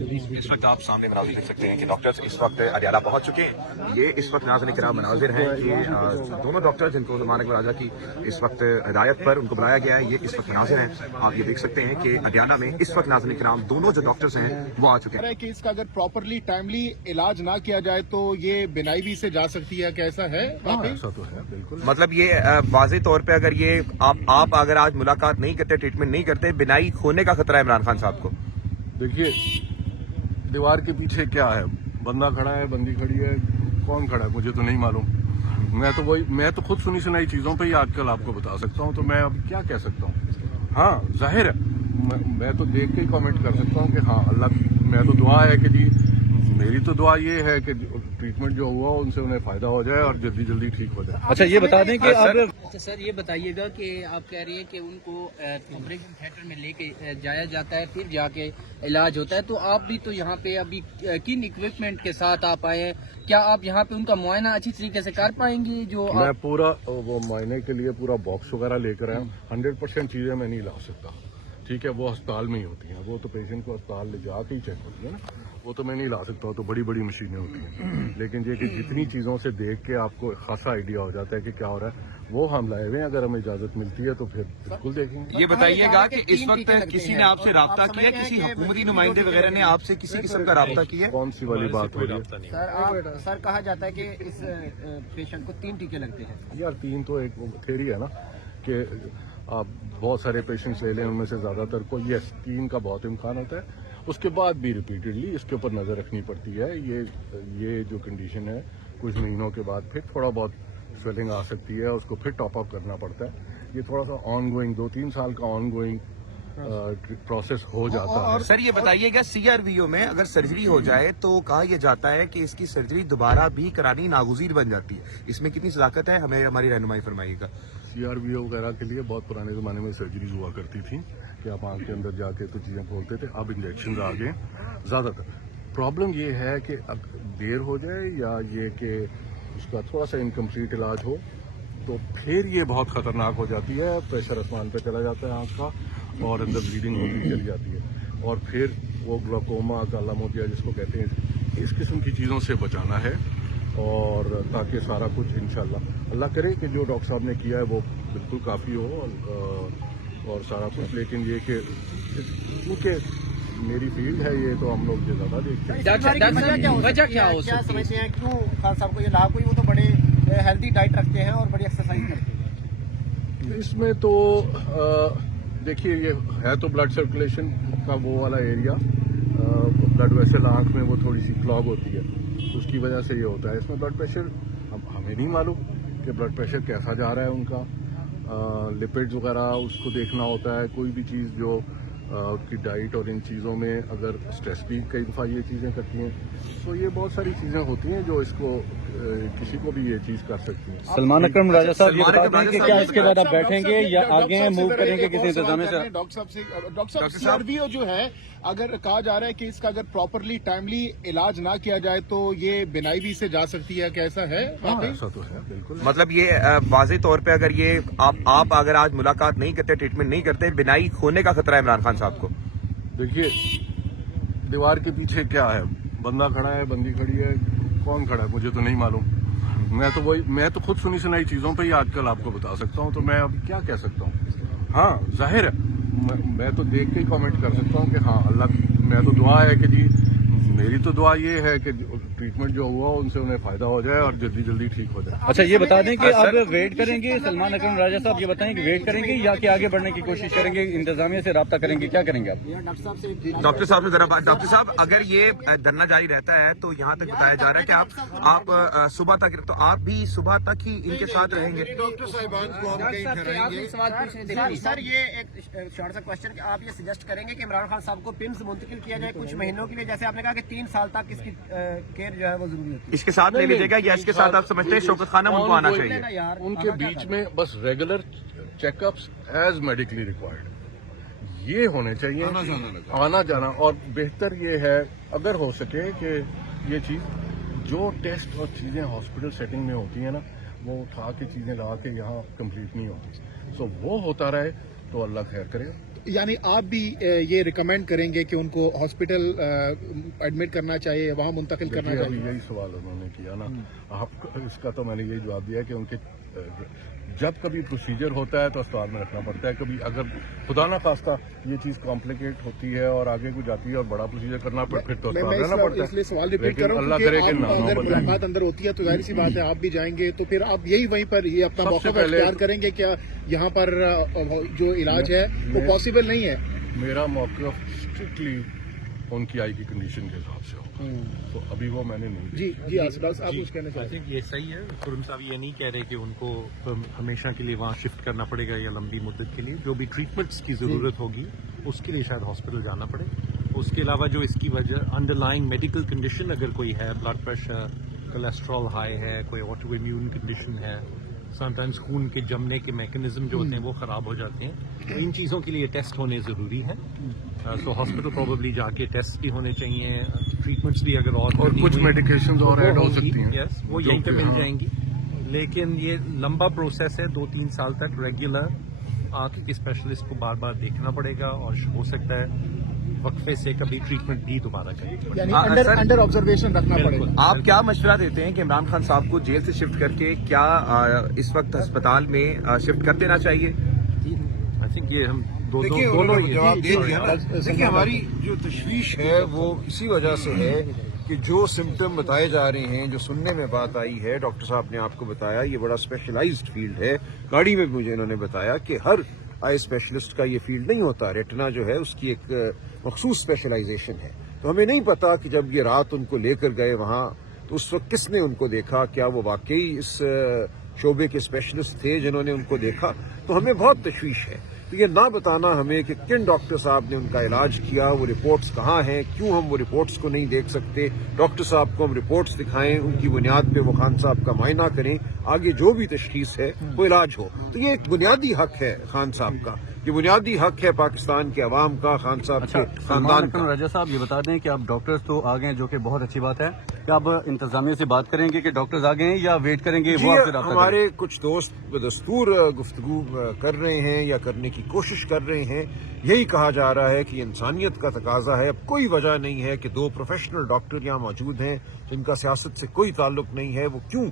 اس وقت آپ سامنے مناظر دیکھ سکتے ہیں کہ ڈاکٹرز اس وقت اڈیالہ پہنچ چکے ہیں. یہ اس وقت ناظرین کرام مناظر ہیں کہ دونوں ڈاکٹر جن کو زمان اکبر راجہ کی اس وقت ہدایت پر ان کو بلایا گیا ہے, یہ اس وقت مناظر ہیں. آپ یہ دیکھ سکتے ہیں کہ اڈیالہ میں اس وقت ناظرین کرام دونوں جو ڈاکٹرز ہیں وہ آ چکے ہیں. کہ اس کا اگر پراپرلی ٹائملی علاج نہ کیا جائے تو یہ بینائی بھی سے جا سکتی ہے, کیسا ہے؟ ایسا تو ہے بالکل. مطلب یہ واضح طور پہ اگر یہ آپ اگر آج ملاقات نہیں کرتے, ٹریٹمنٹ نہیں کرتے, بینائی کھونے کا خطرہ ہے عمران خان صاحب کو. دیکھیے دیوار کے پیچھے کیا ہے, بندہ کھڑا ہے, بندی کھڑی ہے, کون کھڑا ہے مجھے تو نہیں معلوم. میں تو خود سنی سنائی چیزوں پہ ہی آج کل آپ کو بتا سکتا ہوں, تو میں اب کیا کہہ سکتا ہوں. ہاں ظاہر ہے میں تو دیکھ کے ہی کامنٹ کر سکتا ہوں کہ ہاں اللہ, میں تو دعا ہے کہ جی میری تو دعا یہ ہے کہ ٹریٹمنٹ جو ہوا ان سے انہیں فائدہ ہو جائے اور جلدی جلدی ٹھیک ہو جائے. اچھا یہ بتا دیں کہ اچھا سر یہ بتائیے گا کہ آپ کہہ رہی ہیں کہ ان کو آپریشن تھیٹر میں لے کے جایا جاتا ہے پھر جا کے علاج ہوتا ہے, تو آپ بھی تو یہاں پہ ابھی کن اکوپمنٹ کے ساتھ آپ آئے ہیں, کیا آپ یہاں پہ ان کا معائنہ اچھی طریقے سے کر پائیں گے؟ جو میں پورا وہ معائنے کے لیے پورا باکس وغیرہ لے کر آیا ہوں. 100% چیزیں میں نہیں لا سکتا, ٹھیک ہے, وہ ہسپتال میں ہی ہوتی ہیں, وہ تو پیشنٹ کو ہسپتال لے جا کے ہی چیک ہوتی ہے نا, وہ تو میں نہیں لا سکتا, وہ تو بڑی بڑی مشینیں ہوتی ہیں. لیکن یہ کہ جتنی چیزوں سے دیکھ کے آپ کو خاصا آئیڈیا ہو جاتا ہے کہ کیا ہو رہا ہے, وہ ہم لائے ہوئے ہیں. اگر ہمیں اجازت ملتی ہے تو پھر بالکل دیکھیں گے. یہ بتائیے گا کہ اس وقت کسی نے آپ سے رابطہ کیا, کسی حکومتی نمائندے وغیرہ نے آپ سے کسی قسم کا رابطہ کیا؟ کون سی والی بات ہو رہی ہے سر کہا جاتا ہے کہ اس پیشنٹ کو 3 ٹیکے لگتے ہیں. یار 3 تو ایک تھیوری ہے نا کہ آپ بہت سارے پیشنٹس لے لیں, ان میں سے زیادہ تر کو 3 کا بہت امکان ہوتا ہے. اس کے بعد بھی ریپیٹڈلی اس کے اوپر نظر رکھنی پڑتی ہے. یہ جو کنڈیشن ہے کچھ مہینوں کے بعد پھر تھوڑا بہت سویلنگ آ سکتی ہے, اس کو پھر ٹاپ اپ کرنا پڑتا ہے. یہ تھوڑا سا آن گوئنگ 2-3 سال کا آن گوئنگ پروسیس ہو جاتا ہے. سر یہ بتائیے گا CRVO میں اگر سرجری ہو جائے تو کہا یہ جاتا ہے کہ اس کی سرجری دوبارہ بھی کرانی ناگزیر بن جاتی ہے, اس میں کتنی صداقت ہے, ہمیں ہماری رہنمائی فرمائیے گا. CRVO وغیرہ کے لیے بہت پرانے زمانے میں سرجریز ہوا کرتی تھیں کہ آپ آنکھ کے اندر جا کے تو چیزیں کھولتے تھے. اب انجیکشنز آ گئے. زیادہ تر پرابلم یہ ہے کہ اب دیر ہو جائے یا یہ کہ اس کا تھوڑا سا انکمپلیٹ علاج ہو تو پھر یہ بہت خطرناک ہو جاتی ہے. پریشر آسمان پہ چلا جاتا ہے آنکھ کا اور اندر بلیڈنگ ہوتی چلی جاتی ہے, اور پھر وہ گلاکوما کالا موتیا جس کو کہتے ہیں, اس قسم کی چیزوں سے بچانا ہے. اور تاکہ سارا کچھ انشاءاللہ اللہ کرے کہ جو ڈاکٹر صاحب نے کیا ہے وہ بالکل کافی ہو اور سارا کچھ. لیکن یہ کہ کیونکہ میری فیلڈ ہے یہ, تو ہم لوگ یہ زیادہ دیکھتے ہیں. وجہ کیا ہو سمجھتے ہیں کیوں خان صاحب کو یہ لاحق ہوئی؟ وہ تو بڑے ہیلدی ڈائٹ رکھتے ہیں اور بڑی ایکسرسائز کرتے ہیں. اس میں تو دیکھیے یہ ہے تو بلڈ سرکولیشن کا وہ والا ایریا, بلڈ ویسل آنکھ میں وہ تھوڑی سی کلاگ ہوتی ہے, اس کی وجہ سے یہ ہوتا ہے. اس میں بلڈ پریشر ہمیں نہیں معلوم کہ بلڈ پریشر کیسا جا رہا ہے ان کا, لپڈز وغیرہ اس کو دیکھنا ہوتا ہے. کوئی بھی چیز جو اس کی ڈائٹ اور ان چیزوں میں اگر اسٹریس بھی کئی دفعہ یہ چیزیں کرتی ہیں, تو یہ بہت ساری چیزیں ہوتی ہیں جو اس کو کسی کو بھی یہ چیز کر سکتی ہیں. سلمان اکرم راجہ صاحب یہ بتا دیں کہ کیا اس کے بعد آپ بیٹھیں گے یا آگے موو کریں گے کسی انتظامیہ سے؟ ڈاکٹر صاحب CRVO جو ہے اگر کہا جا رہا ہے کہ اس کا اگر پراپرلی ٹائملی علاج نہ کیا جائے تو یہ بینائی بھی سے جا سکتی ہے, کیسا ہے؟ ایسا تو ہے بالکل. مطلب یہ واضح طور پہ اگر یہ آپ اگر آج ملاقات نہیں کرتے, ٹریٹمنٹ نہیں کرتے, بینائی کھونے کا خطرہ ہے عمران خان صاحب کو. دیکھیے دیوار کے پیچھے کیا ہے, بندہ کھڑا ہے, بندی کھڑی ہے, کون کھڑا ہے مجھے تو نہیں معلوم. میں تو خود سنی سنائی چیزوں پہ ہی آج کل آپ کو بتا سکتا ہوں, تو میں اب کیا کہہ سکتا ہوں. ہاں ظاہر ہے میں تو دیکھ کے ہی کامنٹ کر سکتا ہوں کہ ہاں اللہ, میں تو دعا ہے کہ جی میری تو دعا یہ ہے کہ ٹریٹمنٹ جو ہوا ان سے انہیں فائدہ ہو جائے اور جلدی جلدی ٹھیک ہو جائے. اچھا یہ بتا دیں کہ آپ ویٹ کریں گے, سلمان اکرم راجہ صاحب یہ بتائیں کہ ویٹ کریں گے یا کہ آگے بڑھنے کی کوشش کریں گے, انتظامیہ سے رابطہ کریں گے, کیا کریں گے آپ؟ ڈاکٹر صاحب سے ذرا بات. ڈاکٹر صاحب اگر یہ دھرنا جاری رہتا ہے تو یہاں تک بتایا جا رہا ہے کہ آپ صبح تک, تو آپ بھی صبح تک ہی ان کے ساتھ رہیں گے؟ ڈاکٹر صاحبان کو ہم کہیں ٹھہرائیں گے. سر یہ ایک شارٹ سا کوشچن کہ آپ یہ سجیسٹ کریں گے کہ عمران خان صاحب کو پمز منتقل کیا جائے کچھ مہینوں کے لیے, جیسے آپ نے کہا کہ 3 سال تک اس کی کیئر جو ہے وہ ضروری ہوتی ہے, اس کے ساتھ لے لیجیے گا یا اس کے ساتھ آپ سمجھتے ہیں شوکت خانم ان کو آنا چاہیے؟ ان کے بیچ میں بس regular check ups as medically required یہ ہونے چاہیے, آنا جانا. اور بہتر یہ ہے اگر ہو سکے کہ یہ چیز جو ٹیسٹ اور چیزیں ہاسپٹل سیٹنگ میں ہوتی ہیں نا, وہ اٹھا کے چیزیں لا کے یہاں کمپلیٹ نہیں ہوتی, سو وہ ہوتا رہے تو اللہ خیر کرے. यानी आप भी ये रिकमेंड करेंगे कि उनको हॉस्पिटल एडमिट करना चाहिए, वहाँ मुंतकिल करना देखिए, अभी चाहिए? यही सवाल उन्होंने किया ना, आप इसका तो मैंने यही जवाब दिया कि उनके जब कभी प्रोसीजर होता है तो अस्पताल में रखना पड़ता है। कभी अगर खुदा ना खास्ता ये चीज कॉम्प्लिकेट होती है और आगे को जाती है और बड़ा प्रोसीजर करना पड़ता फिर तो मैं अस्पताल रहना पड़ता इसलिए है। सवाल रिपीट लेकिन कर रहा हूँ अल्लाह क्योंकि करे कि आप ना अगर नौबत आए। मुलाकात अंदर होती है तो जाहिर सी बात है आप भी जाएंगे, तो फिर आप यही वहीं पर ये अपना सबसे मौका पहले इख्तियार करेंगे क्या? यहाँ पर जो इलाज है वो पॉसिबल नहीं है। मेरा मौक़िफ़ स्ट्रिक्टली उनकी आई की कंडीशन के हिसाब से होगा, तो अभी वो मैंने नहीं जी जी आसिफ डॉक्टर आप कुछ कहना आई चाहते हैं? थिंक ये सही है। खुरम साहब ये नहीं कह रहे कि उनको हमेशा के लिए वहाँ शिफ्ट करना पड़ेगा या लंबी मुद्दत के लिए। जो भी ट्रीटमेंट्स की ज़रूरत होगी उसके लिए शायद हॉस्पिटल जाना पड़े। उसके अलावा जो इसकी वजह अंडरलाइंग मेडिकल कंडीशन अगर कोई है, ब्लड प्रेशर, कोलेस्ट्रॉल हाई है, कोई ऑटो इम्यून कंडीशन है, समटाइम्स खून के जमने के मैकेनिज्म जो होते हैं वो ख़राब हो जाते हैं, तो इन चीज़ों के लिए टेस्ट होने ज़रूरी हैं। तो हॉस्पिटल प्रोबेबली जाके टेस्ट भी होने चाहिए, ट्रीटमेंट्स भी अगर और कुछ मेडिकेशंस और ऐड हो सकती हैं। यस, वो यहीं पे मिल जाएंगी। लेकिन ये लंबा प्रोसेस है, 2-3 साल तक रेगुलर आंख के स्पेशलिस्ट को बार बार देखना पड़ेगा और हो सकता है वक्फे से कभी ट्रीटमेंट भी दोबारा करें। यानी सर, अंडर ऑब्जर्वेशन रखना पड़ेगा। आप क्या मशवरा देते हैं कि इमरान खान साहब को जेल से शिफ्ट करके क्या इस वक्त अस्पताल में शिफ्ट कर देना चाहिए? आई थिंक ये हम देखिए, दोनों उन्होंने जवाब दे दिया ना। देखिए, हमारी जो तशवीश है वो इसी वजह से है कि जो सिम्टम बताए जा रहे हैं, जो सुनने में बात आई है, डॉक्टर साहब ने आपको बताया ये बड़ा स्पेशलाइज्ड फील्ड है। गाड़ी में भी मुझे इन्होंने बताया कि हर आई स्पेशलिस्ट का ये फील्ड नहीं होता। रेटिना जो है उसकी एक मखसूस स्पेशलाइजेशन है। तो हमें नहीं पता कि जब ये रात उनको लेकर गए वहाँ तो उस वक्त किसने उनको देखा, क्या वो वाकई इस शोबे के स्पेशलिस्ट थे जिन्होंने उनको देखा। तो हमें बहुत तशवीश है। तो ये ना बताना हमें कि किन डॉक्टर साहब ने उनका इलाज किया, वो रिपोर्ट्स कहाँ हैं, क्यों हम वो रिपोर्ट्स को नहीं देख सकते। डॉक्टर साहब को हम रिपोर्ट्स दिखाएं, उनकी बुनियाद पे वो खान साहब का मायना करें, आगे जो भी तशखीस है वो इलाज हो। तो ये एक बुनियादी हक है खान साहब का, ये बुनियादी हक है पाकिस्तान के अवाम का, खान साहब के खानदान का। राजा साहब ये बता दें कि आप डॉक्टर्स तो आ गए, जो कि बहुत अच्छी बात है। क्या आप इंतजामिया से बात करेंगे कि डॉक्टर्स आ गए हैं या वेट करेंगे? जी, वो आपसे रब्ता हमारे कुछ दोस्त बदस्तूर गुफ्तगू कर रहे हैं या करने की कोशिश कर रहे हैं। यही कहा जा रहा है कि इंसानियत का तकाजा है। अब कोई वजह नहीं है कि 2 प्रोफेशनल डॉक्टर यहाँ मौजूद हैं जिनका सियासत से कोई ताल्लुक नहीं है, वो क्यों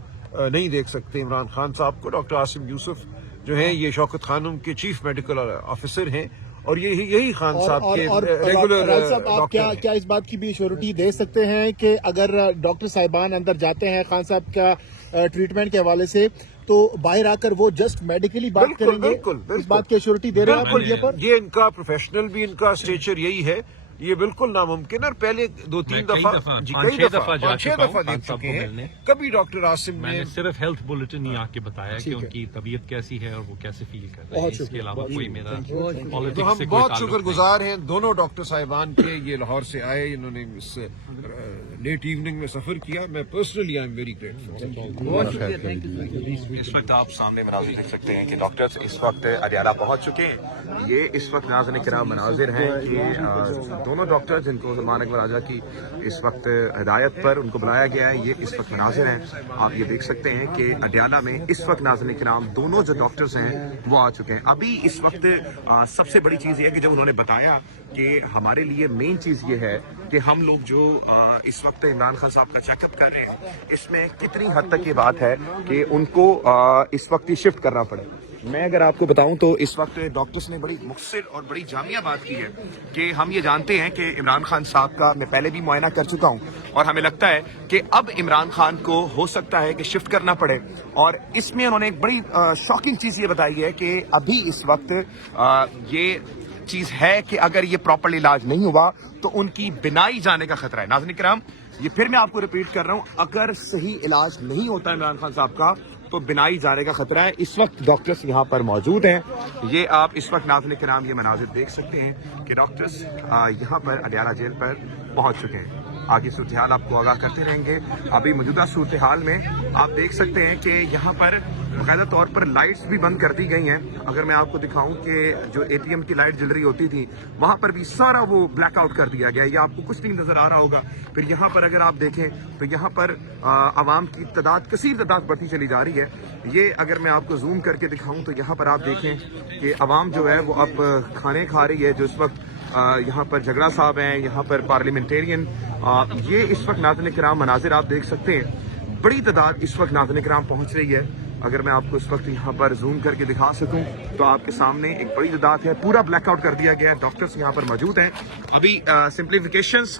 नहीं देख सकते इमरान खान साहब को। डॉक्टर आसिम यूसुफ जो हैं ये शौकत खानम के चीफ मेडिकल ऑफिसर हैं और यही खान साहब के रेगुलर आप डॉक्टर हैं। क्या इस बात की भी श्योरिटी दे सकते हैं कि अगर डॉक्टर साहिबान अंदर जाते हैं खान साहब का ट्रीटमेंट के हवाले से, तो बाहर आकर वो जस्ट मेडिकली बात करेंगे? बिल्कुल। इस बात की श्योरिटी दे रहे हैं आप ये पर? ये इनका प्रोफेशनल भी इनका स्टेचर यही है। ये बिल्कुल नामुमकिन है। पहले 2-3 दफा, जी कई दफा, 5-6 दफा देख चुके हैं। कभी डॉक्टर आसिम ने मैंने सिर्फ हेल्थ बुलेटिन ही आके बताया कि उनकी तबीयत कैसी है और वो कैसे फील कर रहे हैं। इसके अलावा कोई मेरा तो पॉलिटिक्स हम से कोई बहुत ताल्लुक नहीं। शुक्रगुजार हैं दोनों डॉक्टर साहिबान के। ये लाहौर से आए, इन्होंने इस लेट इवनिंग में सफर किया। मैं personally I am very grateful. बहुत शुक्रिया, थैंक यू। इस वक्त आप सामने मनाजिर देख सकते हैं कि डॉक्टर्स इस वक्त अडियाला पहुंच चुके हैं। ये इस वक्त नाज़रीन किराम मनाजिर हैं कि दोनों डॉक्टर जिनको मानक वराजा की इस वक्त हिदायत पर उनको बुलाया गया है, ये इस वक्त मनाजिर हैं। आप ये देख सकते हैं कि अडियाला में इस वक्त नाज़रीन किराम दोनों जो डॉक्टर्स हैं वो आ चुके हैं। अभी इस वक्त सबसे बड़ी चीज़ ये है कि जब उन्होंने बताया कि हमारे लिए मेन चीज़ ये है कि हम लोग जो इस वक्त इमरान खान साहब का चेकअप कर रहे हैं, इसमें कितनी हद तक ये बात है कि उनको इस वक्त ही शिफ्ट करना पड़े। मैं अगर आपको बताऊं तो इस वक्त डॉक्टर्स ने बड़ी मुख्तसर और बड़ी जामिया बात की है कि हम ये जानते हैं कि इमरान खान साहब का मैं पहले भी मुआयना कर चुका हूं और हमें लगता है कि अब इमरान खान को हो सकता है कि शिफ्ट करना पड़े। और इसमें उन्होंने एक बड़ी शॉकिंग चीज़ ये बताई है कि अभी इस वक्त ये चीज़ है कि अगर ये प्रॉपर इलाज नहीं हुआ तो उनकी बिनाई जाने का खतरा है। नाज़रीन किराम, ये फिर मैं आपको रिपीट कर रहा हूं, अगर सही इलाज नहीं होता इमरान खान साहब का तो बिनाई जाने का खतरा है। इस वक्त डॉक्टर्स यहाँ पर मौजूद हैं। ये आप इस वक्त नाज़रीन किराम ये मनाजिर देख सकते हैं कि डॉक्टर्स यहाँ पर अडियाला जेल पर पहुँच चुके हैं। आगे सूरत हाल आपको आगाह करते रहेंगे। अभी मौजूदा सूरत हाल में आप देख सकते हैं कि यहाँ पर बाकायदा तौर पर लाइट्स भी बंद कर दी गई हैं। अगर मैं आपको दिखाऊं कि जो ATM की लाइट जल रही होती थी वहां पर भी सारा वो ब्लैक आउट कर दिया गया। ये आपको कुछ नहीं नजर आ रहा होगा। फिर यहाँ पर अगर आप देखें तो यहाँ पर आवाम की तादाद, कसीर तादाद बढ़ती चली जा रही है। ये अगर मैं आपको जूम करके दिखाऊं तो यहाँ पर आप देखें कि आवाम जो है वो अब खाने खा रही है। जो इस वक्त यहाँ पर झगड़ा साहब हैं, यहाँ पर पार्लियामेंटेरियन, ये इस वक्त नाज़रीन किराम मनाजिर आप देख सकते हैं। बड़ी तादाद इस वक्त नाज़रीन किराम पहुँच रही है। अगर मैं आपको इस वक्त यहाँ पर जूम करके दिखा सकूं तो आपके सामने एक बड़ी तादाद है। पूरा ब्लैकआउट कर दिया गया है। डॉक्टर्स यहाँ पर मौजूद हैं। अभी सिंप्लीफिकेशंस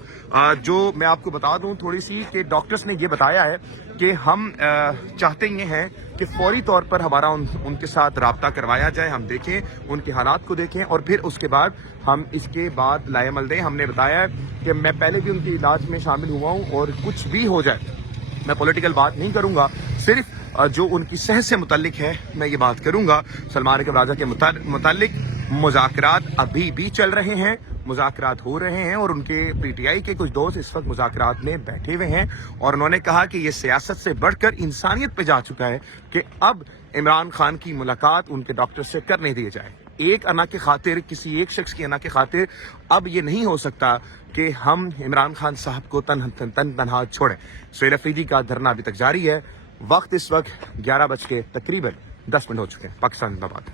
जो मैं आपको बता दूं थोड़ी सी, कि डॉक्टर्स ने ये बताया है कि हम चाहते ये हैं कि फौरी तौर पर हमारा उनके साथ राब्ता करवाया जाए, हम देखें, उनके हालात को देखें और फिर उसके बाद हम इसके बाद लाएमल दें। हमने बताया कि मैं पहले भी उनके इलाज में शामिल हुआ हूँ और कुछ भी हो जाए मैं पॉलिटिकल बात नहीं करूंगा, सिर्फ जो उनकी सेहत से मुतालिक है मैं ये बात करूंगा। सलमान अकरम राजा के मुतालिक मुज़ाकरात अभी भी चल रहे हैं, मुज़ाकरात हो रहे हैं और उनके PTI के कुछ दोस्त इस वक्त मुज़ाकरात में बैठे हुए हैं और उन्होंने कहा कि ये सियासत से बढ़कर इंसानियत पे जा चुका है कि अब इमरान खान की मुलाकात उनके डॉक्टर से करने दी जाए। एक अना के खातिर, किसी एक शख्स की अना के खातिर अब ये नहीं हो सकता कि हम इमरान खान साहब को तनहा छोड़ें। सुहेल अफरीदी का धरना अभी तक जारी है। वक्त इस वक्त 11 बज के तकरीबन 10 मिनट हो चुके हैं। पाकिस्तान जिंदाबाद।